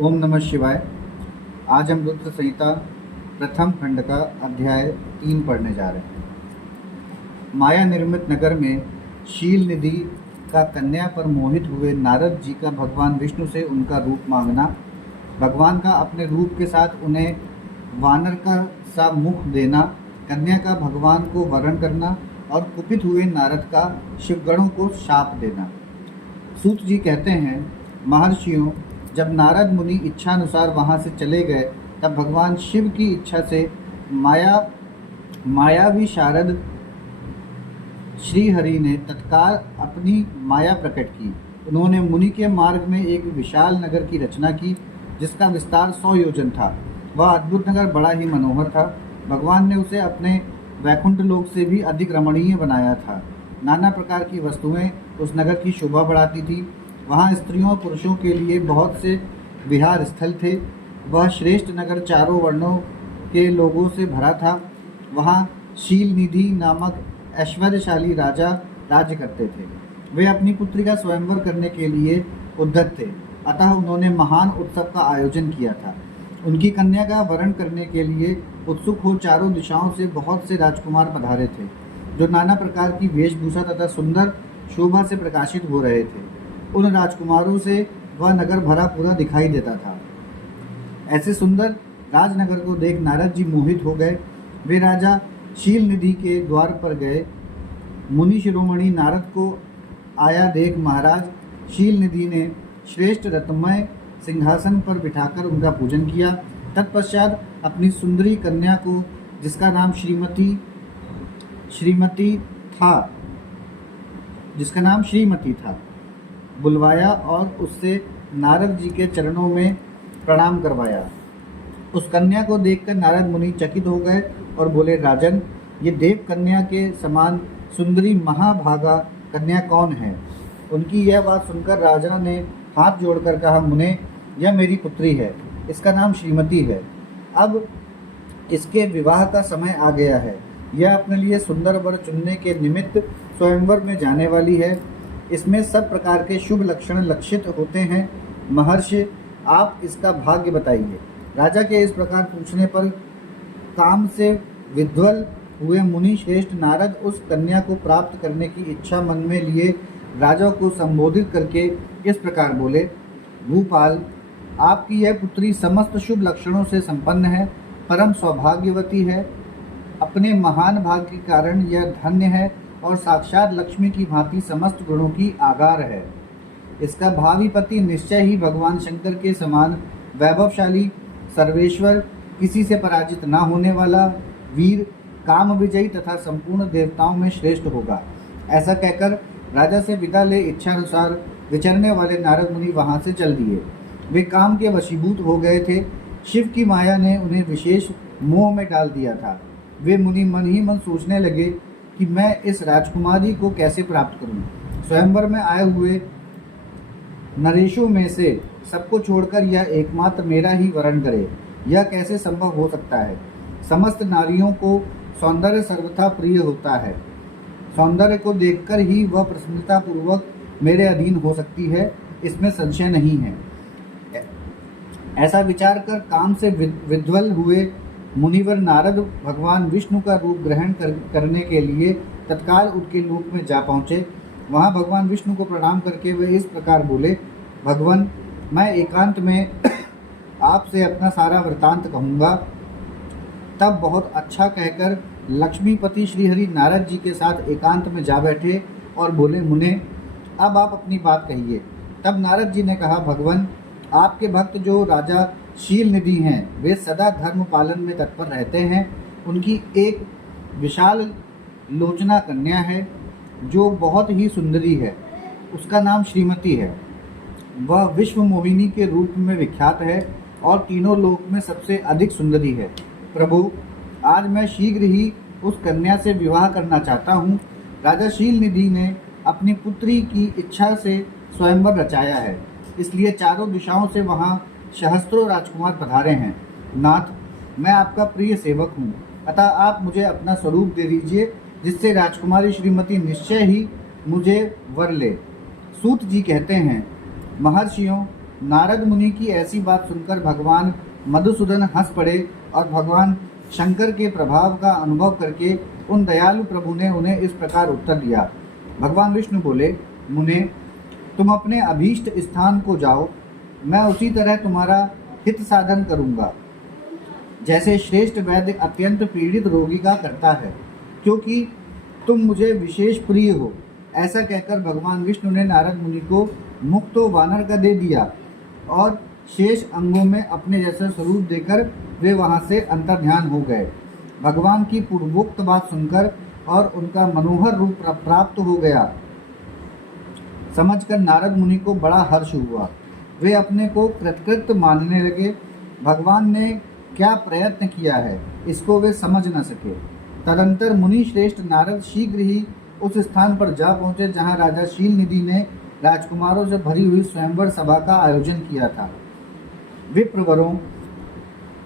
ओम नमः शिवाय। आज हम रुद्र संहिता प्रथम खंड का अध्याय 3 पढ़ने जा रहे हैं। माया निर्मित नगर में शील निधि का कन्या पर मोहित हुए नारद जी का भगवान विष्णु से उनका रूप मांगना, भगवान का अपने रूप के साथ उन्हें वानर का सा मुख देना, कन्या का भगवान को वरण करना और कुपित हुए नारद का शिवगणों को शाप देना। सूत जी कहते हैं, महर्षियों, जब नारद मुनि इच्छानुसार वहाँ से चले गए तब भगवान शिव की इच्छा से मायावी शारद श्रीहरि ने तत्काल अपनी माया प्रकट की। उन्होंने मुनि के मार्ग में एक विशाल नगर की रचना की जिसका विस्तार 100 योजन था। वह अद्भुत नगर बड़ा ही मनोहर था। भगवान ने उसे अपने वैकुंठ लोक से भी अधिक रमणीय बनाया था। नाना प्रकार की वस्तुएं उस नगर की शोभा बढ़ाती थी। वहाँ स्त्रियों और पुरुषों के लिए बहुत से विहार स्थल थे। वह श्रेष्ठ नगर चारों वर्णों के लोगों से भरा था। वहाँ शील निधि नामक ऐश्वर्यशाली राजा राज्य करते थे। वे अपनी पुत्री का स्वयंवर करने के लिए उद्यत थे, अतः उन्होंने महान उत्सव का आयोजन किया था। उनकी कन्या का वरण करने के लिए उत्सुक हो चारों दिशाओं से बहुत से राजकुमार पधारे थे, जो नाना प्रकार की वेशभूषा तथा सुंदर शोभा से प्रकाशित हो रहे थे। उन राजकुमारों से वह नगर भरा पूरा दिखाई देता था। ऐसे सुंदर राजनगर को देख नारद जी मोहित हो गए। वे राजा शील निधि के द्वार पर गए। मुनि शिरोमणि नारद को आया देख महाराज शील निधि ने श्रेष्ठ रत्नमय सिंहासन पर बिठाकर उनका पूजन किया। तत्पश्चात अपनी सुंदरी कन्या को, जिसका नाम श्रीमती था, बुलवाया और उससे नारद जी के चरणों में प्रणाम करवाया। उस कन्या को देखकर नारद मुनि चकित हो गए और बोले, राजन, ये देव कन्या के समान सुंदरी महाभागा कन्या कौन है? उनकी यह बात सुनकर राजा ने हाथ जोड़कर कहा, मुने, यह मेरी पुत्री है। इसका नाम श्रीमती है। अब इसके विवाह का समय आ गया है। यह अपने लिए सुंदर वर चुनने के निमित्त स्वयंवर में जाने वाली है। इसमें सब प्रकार के शुभ लक्षण लक्षित होते हैं। महर्षि, आप इसका भाग्य बताइए। राजा के इस प्रकार पूछने पर काम से विध्वल हुए मुनि श्रेष्ठ नारद उस कन्या को प्राप्त करने की इच्छा मन में लिए राजा को संबोधित करके इस प्रकार बोले, भूपाल, आपकी यह पुत्री समस्त शुभ लक्षणों से संपन्न है, परम सौभाग्यवती है। अपने महान भाग्य के कारण यह धन्य है और साक्षात लक्ष्मी की भांति समस्त गुणों की आगार है। इसका भावी पति निश्चय ही भगवान शंकर के समान वैभवशाली, सर्वेश्वर, किसी से पराजित न होने वाला, वीर, काम विजयी तथा संपूर्ण देवताओं में श्रेष्ठ होगा। ऐसा कहकर राजा से विदा ले इच्छानुसार विचरने वाले नारद मुनि वहां से चल दिए। वे काम के वशीभूत हो गए थे। शिव की माया ने उन्हें विशेष मोह में डाल दिया था। वे मुनि मन ही मन सोचने लगे कि मैं इस राजकुमारी को कैसे प्राप्त करूं। स्वयंवर में आए हुए नरेशों में से सबको छोड़कर यह एकमात्र मेरा ही वरण करे, यह कैसे संभव हो सकता है? समस्त नारियों को सौंदर्य सर्वथा प्रिय होता है। सौंदर्य को देखकर ही वह प्रसन्नता पूर्वक मेरे अधीन हो सकती है, इसमें संशय नहीं है। ऐसा विचार कर काम से विध्वल हुए मुनिवर नारद भगवान विष्णु का रूप ग्रहण करने के लिए तत्काल उनके लोक में जा पहुँचे। वहाँ भगवान विष्णु को प्रणाम करके वे इस प्रकार बोले, भगवान, मैं एकांत में आपसे अपना सारा वृतांत कहूँगा। तब बहुत अच्छा कहकर लक्ष्मीपति श्रीहरि नारद जी के साथ एकांत में जा बैठे और बोले, मुने, अब आप अपनी बात कहिए। तब नारद जी ने कहा, भगवान, आपके भक्त जो राजा शील निधि हैं, वे सदा धर्म पालन में तत्पर रहते हैं। उनकी एक विशाल लोचना कन्या है जो बहुत ही सुंदरी है। उसका नाम श्रीमती है। वह विश्व मोहिनी के रूप में विख्यात है और तीनों लोक में सबसे अधिक सुंदरी है। प्रभु, आज मैं शीघ्र ही उस कन्या से विवाह करना चाहता हूँ। राजा शील निधि ने अपनी पुत्री की इच्छा से स्वयंवर रचाया है, इसलिए चारों दिशाओं से वहाँ सहस्त्रों राजकुमार पधारे हैं। नाथ, मैं आपका प्रिय सेवक हूँ, अतः आप मुझे अपना स्वरूप दे दीजिए, जिससे राजकुमारी श्रीमती निश्चय ही मुझे वर ले। सूत जी कहते हैं, महर्षियों, नारद मुनि की ऐसी बात सुनकर भगवान मधुसूदन हंस पड़े और भगवान शंकर के प्रभाव का अनुभव करके उन दयालु प्रभु ने उन्हें इस प्रकार उत्तर दिया। भगवान विष्णु बोले, मुने, तुम अपने अभीष्ट स्थान को जाओ, मैं उसी तरह तुम्हारा हित साधन करूंगा, जैसे श्रेष्ठ वैद्य अत्यंत पीड़ित रोगी का करता है, क्योंकि तुम मुझे विशेष प्रिय हो। ऐसा कहकर भगवान विष्णु ने नारद मुनि को मुख तो वानर का दे दिया और शेष अंगों में अपने जैसा स्वरूप देकर वे वहां से अंतर्ध्यान हो गए। भगवान की पूर्वोक्त बात सुनकर और उनका मनोहर रूप प्राप्त हो गया समझकर नारद मुनि को बड़ा हर्ष हुआ। वे अपने को कृतकृत्य मानने लगे। भगवान ने क्या प्रयत्न किया है इसको वे समझ न सके। तदंतर मुनि श्रेष्ठ नारद शीघ्र ही उस स्थान पर जा पहुंचे जहां राजा शीलनिधि ने राजकुमारों से भरी हुई स्वयंवर सभा का आयोजन किया था। विप्रवरों,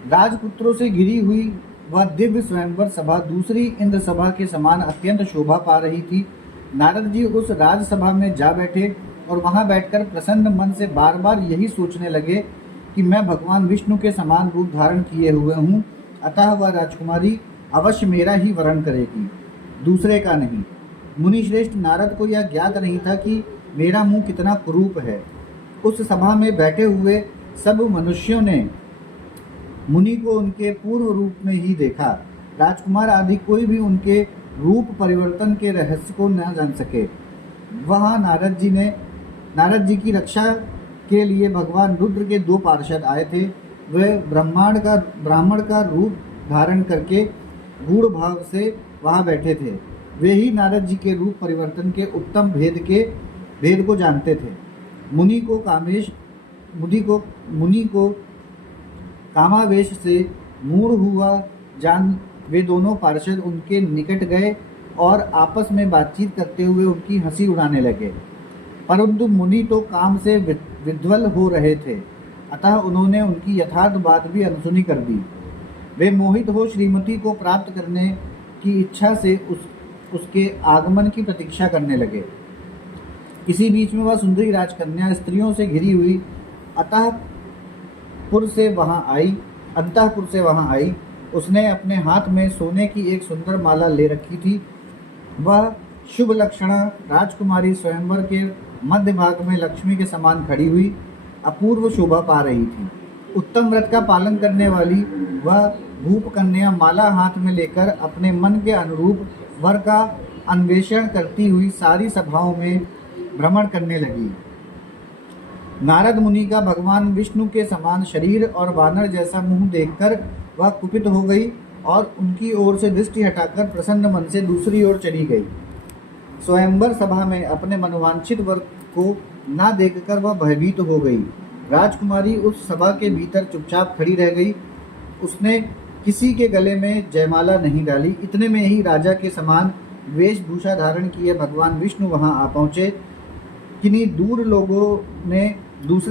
राजपुत्रों से घिरी हुई वह दिव्य स्वयंवर सभा दूसरी इंद्र सभा के समान अत्यंत शोभा पा रही थी। नारद जी उस राजसभा में जा बैठे और वहां बैठकर प्रसन्न मन से बार बार यही सोचने लगे कि मैं भगवान विष्णु के समान रूप धारण किए हुए हूँ, अतः वह राजकुमारी अवश्य मेरा ही वरण करेगी, दूसरे का नहीं। मुनि श्रेष्ठ नारद को यह ज्ञात नहीं था कि मेरा मुंह कितना कुरूप है। उस सभा में बैठे हुए सब मनुष्यों ने मुनि को उनके पूर्व रूप में ही देखा। राजकुमार आदि कोई भी उनके रूप परिवर्तन के रहस्य को न जान सके। वहाँ नारद जी की रक्षा के लिए भगवान रुद्र के 2 पार्षद आए थे। वे ब्राह्मण का रूप धारण करके गूढ़ भाव से वहाँ बैठे थे। वे ही नारद जी के रूप परिवर्तन के उत्तम भेद को जानते थे। मुनि को कामावेश से मूढ़ हुआ जान वे दोनों पार्षद उनके निकट गए और आपस में बातचीत करते हुए उनकी हंसी उड़ाने लगे। परंतु मुनि तो काम से विध्वल हो रहे थे, अतः उन्होंने उनकी यथार्थ बात भी अनसुनी कर दी। वे मोहित हो श्रीमती को प्राप्त करने की इच्छा से उसके आगमन की प्रतीक्षा करने लगे। इसी बीच में वह सुंदरी राजकन्या स्त्रियों से घिरी हुई अंतःपुर से वहां आई। उसने अपने हाथ में सोने की एक सुंदर माला ले रखी थी। वह शुभ लक्षणा राजकुमारी स्वयंवर के मध्य भाग में लक्ष्मी के समान खड़ी हुई अपूर्व शोभा पा रही थी। उत्तम व्रत का पालन करने वाली वह भूप कन्या माला हाथ में लेकर अपने मन के अनुरूप वर का अन्वेषण करती हुई सारी सभाओं में भ्रमण करने लगी। नारद मुनि का भगवान विष्णु के समान शरीर और वानर जैसा मुंह देखकर वह कुपित हो गई और उनकी ओर से दृष्टि हटाकर प्रसन्न मन से दूसरी ओर चली गई। स्वयंवर सभा में अपने मनोवांछित वर को न देखकर वह भयभीत हो गई। राजकुमारी उस सभा के भीतर चुपचाप खड़ी रह गई। उसने किसी के गले में जयमाला नहीं डाली। इतने में ही राजा के समान वेशभूषा धारण किए भगवान विष्णु वहां आ पहुंचे। किन्हीं दूसरे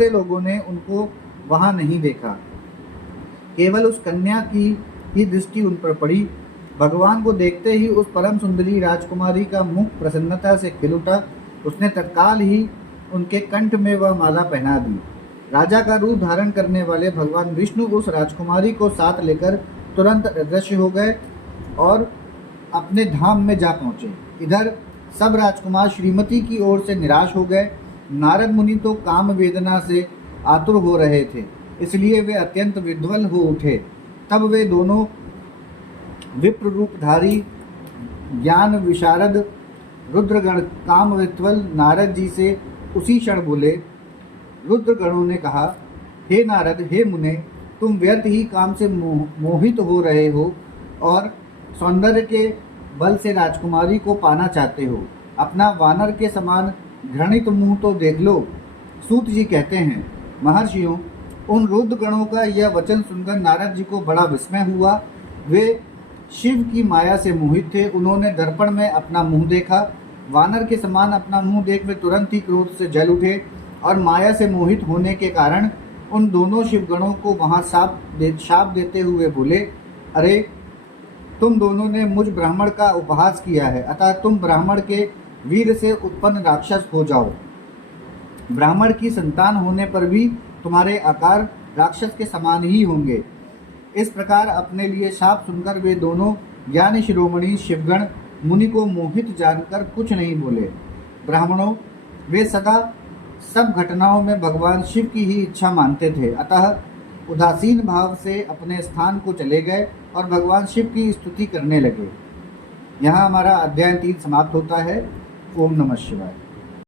लोगों ने उनको वहां नहीं देखा। केवल उस कन्या की ही दृष्टि उन पर पड़ी। भगवान को देखते ही उस परम सुंदरी राजकुमारी का मुख प्रसन्नता से खिल उठा। उसने तत्काल ही उनके कंठ में वह माला पहना दी। राजा का रूप धारण करने वाले भगवान विष्णु उस राजकुमारी को साथ लेकर तुरंत अदृश्य हो गए और अपने धाम में जा पहुंचे। इधर सब राजकुमार श्रीमती की ओर से निराश हो गए। नारद मुनि तो काम वेदना से आतुर हो रहे थे, इसलिए वे अत्यंत विध्वल हो उठे। तब वे दोनों विप्र रूपधारी ज्ञान विशारद रुद्रगण काम विध्वल नारद जी से उसी क्षण बोले। रुद्रगणों ने कहा, हे नारद, हे मुने, तुम व्यर्थ ही काम से मोहित हो रहे हो और सौंदर्य के बल से राजकुमारी को पाना चाहते हो। अपना वानर के समान घृणित मुंह तो देख लो। सूत जी कहते हैं, महर्षियों, उन रुद्रगणों का यह वचन सुनकर नारद जी को बड़ा विस्मय हुआ। वे शिव की माया से मोहित थे। उन्होंने दर्पण में अपना मुंह देखा। वानर के समान अपना मुंह देख वे तुरंत ही क्रोध से जल उठे और माया से मोहित होने के कारण उन दोनों शिवगणों को वहां शाप देते हुए बोले, अरे, तुम दोनों ने मुझ ब्राह्मण का उपहास किया है, अतः तुम ब्राह्मण के वीर से उत्पन्न राक्षस हो जाओ। ब्राह्मण की संतान होने पर भी तुम्हारे आकार राक्षस के समान ही होंगे। इस प्रकार अपने लिए शाप सुनकर वे दोनों ज्ञानी शिरोमणि शिवगण मुनि को मोहित जानकर कुछ नहीं बोले। ब्राह्मणों, वे सदा सब घटनाओं में भगवान शिव की ही इच्छा मानते थे, अतः उदासीन भाव से अपने स्थान को चले गए और भगवान शिव की स्तुति करने लगे। यहाँ हमारा अध्याय 3 समाप्त होता है। ओम नमः शिवाय।